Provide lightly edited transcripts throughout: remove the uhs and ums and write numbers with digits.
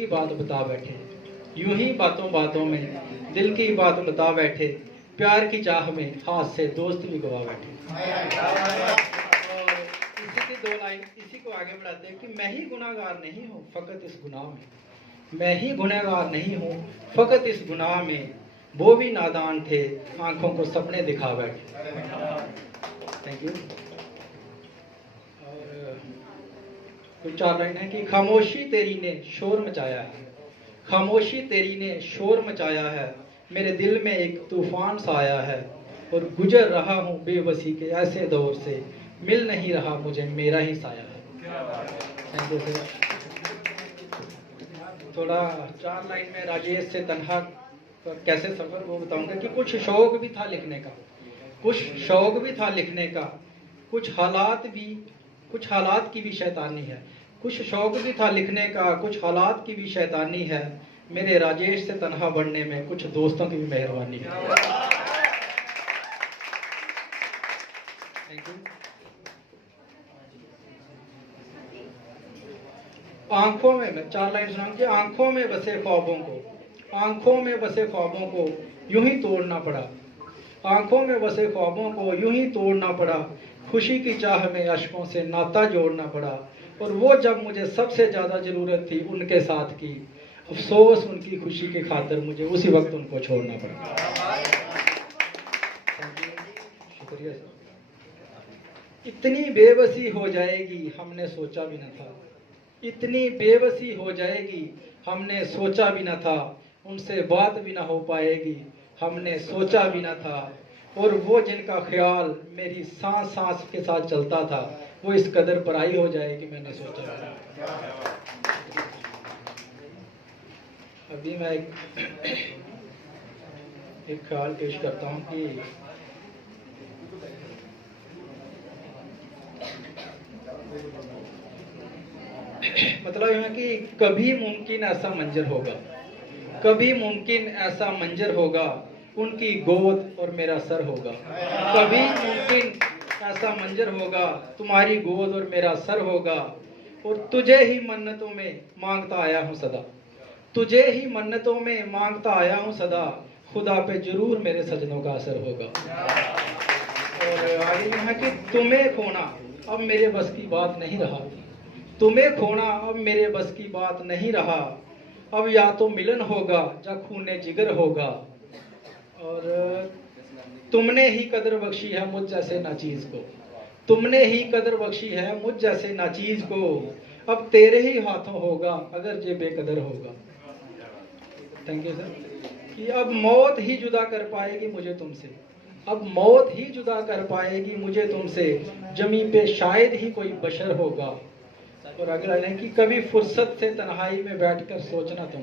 की बात बता बैठे, यूं ही बातों बातों में दिल की बात बता बैठे, प्यार की चाह में हाथ से दोस्त भी गवा बैठे। और इसी की दो लाइन इसी को आगे बढ़ाते हैं कि मैं ही गुनाहगार नहीं हूँ फकत इस गुनाह में, मैं ही गुनहगार नहीं हूँ फकत इस गुनाह में, वो भी नादान थे आंखों को सपने दिखा बैठे। Thank you. और कुछ चार लाइन है कि खामोशी तेरी ने शोर मचाया है, खामोशी तेरी ने शोर मचाया है, मेरे दिल में एक तूफान सा आया है, और गुजर रहा हूँ बेबसी के ऐसे दौर से, मिल नहीं रहा मुझे मेरा ही साया है। Thank you sir. थोड़ा चार लाइन में राजेश से तन्हा कैसे सफर वो बताऊंगा कि कुछ शौक भी था लिखने का, कुछ शौक भी था लिखने का, कुछ हालात की भी शैतानी है, कुछ शौक भी था लिखने का, कुछ हालात की भी शैतानी है, मेरे राजेश से तन्हा बनने में कुछ दोस्तों की भी मेहरबानी है। Thank you. आंखों में मैं चार लाइन सुनाऊं कि आंखों में बसे ख्वाबों को, आंखों में बसे ख्वाबों को यूं ही तोड़ना पड़ा, आंखों में बसे ख्वाबों को यूं ही तोड़ना पड़ा, खुशी की चाह में अश्कों से नाता जोड़ना पड़ा, और वो जब मुझे सबसे ज्यादा जरूरत थी उनके साथ की, अफसोस उनकी खुशी के खातिर मुझे उसी वक्त उनको छोड़ना पड़ा। शुक्रिया सर। इतनी बेबसी हो जाएगी हमने सोचा भी न था, इतनी बेबसी हो जाएगी हमने सोचा भी न था, उनसे बात भी ना हो पाएगी हमने सोचा भी न था, और वो जिनका ख्याल मेरी सांस सांस के साथ चलता था, वो इस कदर पराई हो जाएगी मैंने सोचा भी ना। अभी मैं एक ख्याल पेश करता हूँ कि मतलब है कि कभी मुमकिन ऐसा मंजर होगा, कभी मुमकिन ऐसा मंजर होगा, उनकी गोद और मेरा सर होगा, कभी मुमकिन ऐसा मंजर होगा, तुम्हारी गोद और मेरा सर होगा, और तुझे ही मन्नतों में मांगता आया हूँ सदा, तुझे ही मन्नतों में मांगता आया हूँ सदा, खुदा पे जरूर मेरे सजनों का असर होगा। और आगे में है कि तुम्हें खोना अब मेरे बस की बात नहीं रहा, तुम्हें खोना अब मेरे बस की बात नहीं रहा, अब या तो मिलन होगा या खूने जिगर होगा, और तुमने ही कदर बख्शी है मुझ जैसे नाचीज को, तुमने ही कदर बख्शी है मुझ जैसे नाचीज को, अब तेरे ही हाथों होगा अगर ये बेकदर होगा। Thank you sir. कि अब मौत ही जुदा कर पाएगी मुझे तुमसे, अब मौत ही जुदा कर पाएगी मुझे तुमसे, जमी पे शायद ही कोई बशर होगा। और अगला है कि कभी फुर्सत से तन्हाई में बैठकर सोचना तुम,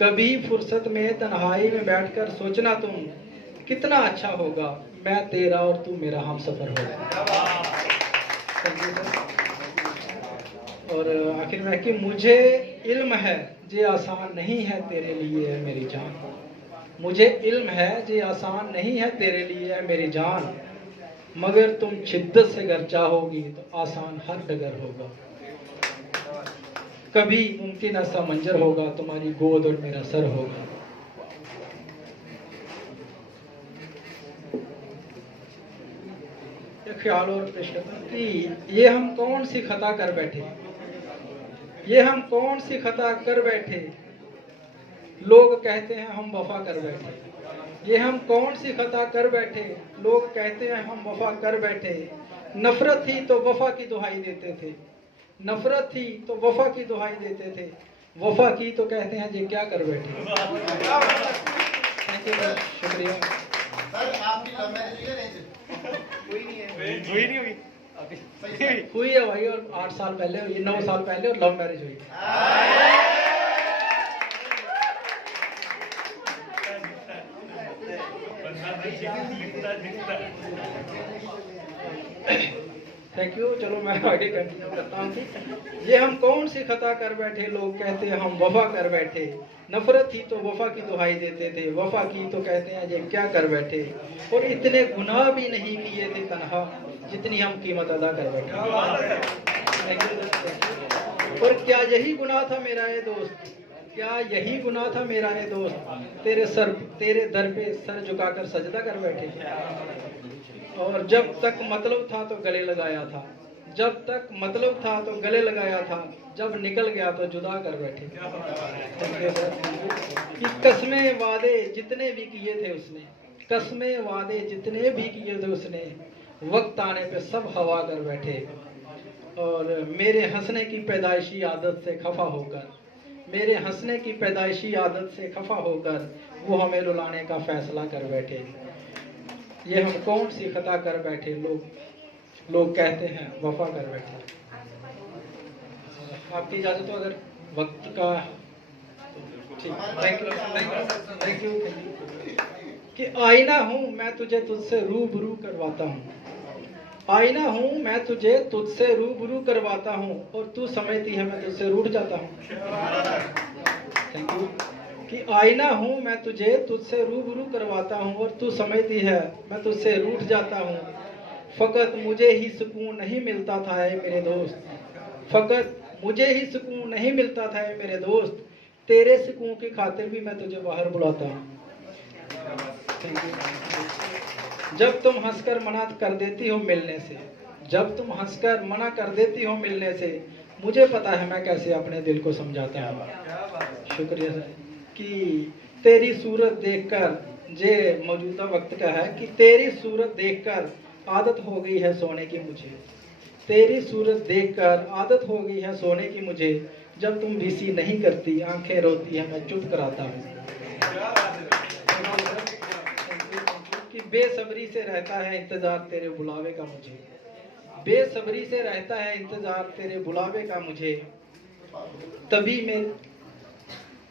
कभी फुर्सत में तन्हाई में बैठकर सोचना तुम, कितना अच्छा होगा मैं तेरा और तू मेरा हम सफर होगा। और आखिर में कि मुझे इल्म है जे आसान नहीं है तेरे लिए है मेरी जान, मुझे इल्म है जे आसान नहीं है तेरे लिए है मेरी जान, मगर तुम शिद्दत से अगर चाहोगी तो आसान हर डगर होगा, कभी मुमकिन ऐसा मंजर होगा, तुम्हारी गोद और मेरा सर होगा। एक ख्याल और पेश करता हूं कि ये हम कौन सी खता कर बैठे, ये हम कौन सी खता कर बैठे, लोग कहते हैं हम वफा कर बैठे, ये हम कौन सी खता कर बैठे, लोग कहते हैं हम वफा कर बैठे, नफरत थी तो वफा की दुहाई देते थे, नफरत थी तो वफा की दुहाई देते थे, वफा की तो कहते हैं ये क्या कर बैठे। थैंक यू सर, शुक्रिया। हुई नहीं हुई हुई है भाई, और 8 साल पहले हुई, 9 साल पहले, और लव मैरिज हुई। Thank you. चलो मैं आगे कंटिन्यू करता हूँ कि ये हम कौन सी खता कर बैठे, लोग कहते हैं हम वफा कर बैठे, नफरत थी तो वफा की दुहाई देते थे, वफा की तो कहते हैं ये क्या कर बैठे, और इतने गुनाह भी नहीं किए थे तन्हा जितनी हम कीमत अदा कर बैठे। Thank you. और क्या यही गुनाह था मेरा ये दोस्त, क्या यही गुनाह था मेरा ये दोस्त, तेरे दर पे सर झुकाकर सजदा कर बैठे। और जब तक मतलब था तो गले लगाया था, जब तक मतलब था तो गले लगाया था, जब निकल गया तो जुदा कर बैठे। कि कस्में वादे जितने भी किए थे उसने, कस्में वादे जितने भी किए थे उसने, वक्त आने पे सब हवा कर बैठे। और मेरे हंसने की पैदाइशी आदत से खफा होकर, मेरे हंसने की पैदाइशी आदत से खफा होकर वो हमें रुलाने का फैसला कर बैठे। ये हम कौन सी खता कर बैठे, लोग कहते हैं वफा कर बैठे। आपकी इजाजत हो अगर वक्त का, ठीक, थैंक यू। कि आईना हूँ मैं तुझे तुझसे रूबरू करवाता हूँ, आईना हूँ मैं तुझे तुझसे रूबरू करवाता हूँ, और तू समझती है मैं तुझसे रूठ जाता हूँ। Thank you. कि आईना हूँ मैं तुझे तुझसे रूबरू करवाता हूँ, और तू समझती है मैं तुझसे रूठ जाता हूँ। फकत मुझे ही सुकून नहीं मिलता था ऐ मेरे दोस्त, फकत मुझे ही सुकून नहीं मिलता था ऐ मेरे दोस्त, तेरे सुकून की खातिर भी मैं तुझे बाहर बुलाता हूँ। जब तुम हंसकर मना कर देती हो मिलने से, जब तुम हंसकर मना कर देती हो मिलने से, मुझे पता है मैं कैसे अपने दिल को समझाता हूँ। शुक्रिया सर। कि तेरी सूरत देखकर, जे मौजूदा वक्त का है, कि तेरी सूरत देखकर आदत हो गई है सोने की मुझे, तेरी सूरत देखकर आदत हो गई है सोने की मुझे, जब तुम रिसी नहीं करती आंखें रोती है मैं चुप कराता हूँ। कि बेसब्री से रहता है इंतजार तेरे बुलावे का मुझे, बेसब्री से रहता है इंतजार तेरे बुलावे का मुझे, तभी मैं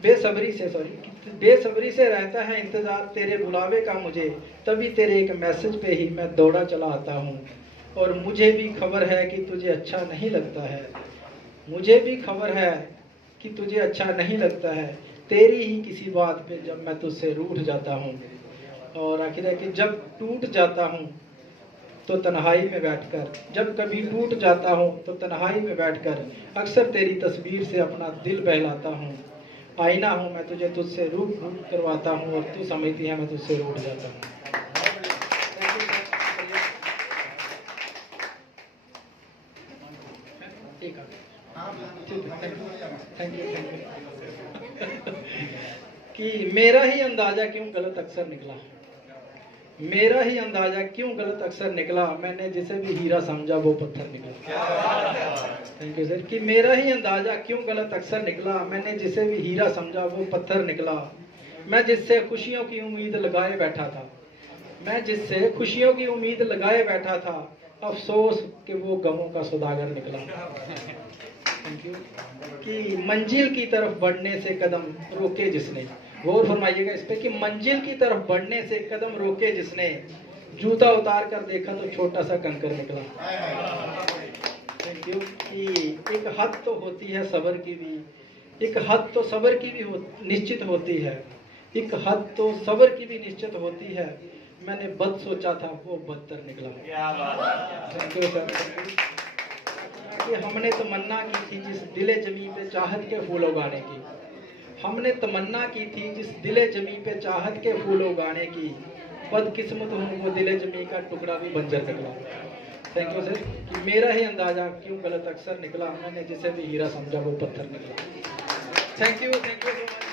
बेसब्री से रहता है इंतजार तेरे बुलावे का मुझे, तभी तेरे एक मैसेज पे ही मैं दौड़ा चला आता हूँ। और मुझे भी खबर है कि तुझे अच्छा नहीं लगता है, मुझे भी खबर है कि तुझे अच्छा नहीं लगता है, तेरी ही किसी बात पे जब मैं तुझसे रूठ जाता हूँ। और आखिर है कि जब टूट जाता हूँ तो तन्हाई में बैठकर, जब कभी टूट जाता हूँ तो तन्हाई में बैठकर अक्सर तेरी तस्वीर से अपना दिल बहलाता हूँ। आईना हूँ मैं तुझे तुझसे रूप करवाता हूँ, और तू समझती है मैं तुझसे रूठ जाता हूँ। Thank you. कि मेरा ही अंदाजा क्यों गलत अक्सर निकला, मेरा ही अंदाजा क्यों गलत अक्सर निकला, मैंने जिसे भी हीरा समझा वो पत्थर निकला। Thank you sir. कि मेरा ही अंदाजा क्यों गलत अक्सर निकला, मैंने जिसे भी हीरा समझा वो पत्थर निकला। मैं जिससे खुशियों की उम्मीद लगाए बैठा था, मैं जिससे खुशियों की उम्मीद लगाए बैठा था, अफसोस कि वो गमों का सौदागर निकला। Thank you. कि मंजिल की तरफ बढ़ने से कदम रोके जिसने, गौर फरमाइएगा इस पे, कि मंजिल की तरफ बढ़ने से कदम रोके जिसने, जूता उतार कर देखा तो छोटा सा कंकर निकला। Thank you. कि एक हद तो होती है सब्र की भी, एक हद तो सब्र की भी निश्चित होती है, एक हद तो सब्र की भी निश्चित होती है, मैंने बद सोचा था वो बदतर निकला। Thank you sir. कि हमने तमन्ना की थी जिस दिले जमी पे चाहत के फूल उगाने की, हमने तमन्ना की थी जिस दिले जमी पे चाहत के फूल उगाने की, बदकिस्मत हूँ वो दिले जमी का टुकड़ा भी बंजर निकला। Thank you sir. कि मेरा ही अंदाजा क्यों गलत अक्सर निकला, मैंने जिसे भी हीरा समझा वो पत्थर निकला। Thank you so much.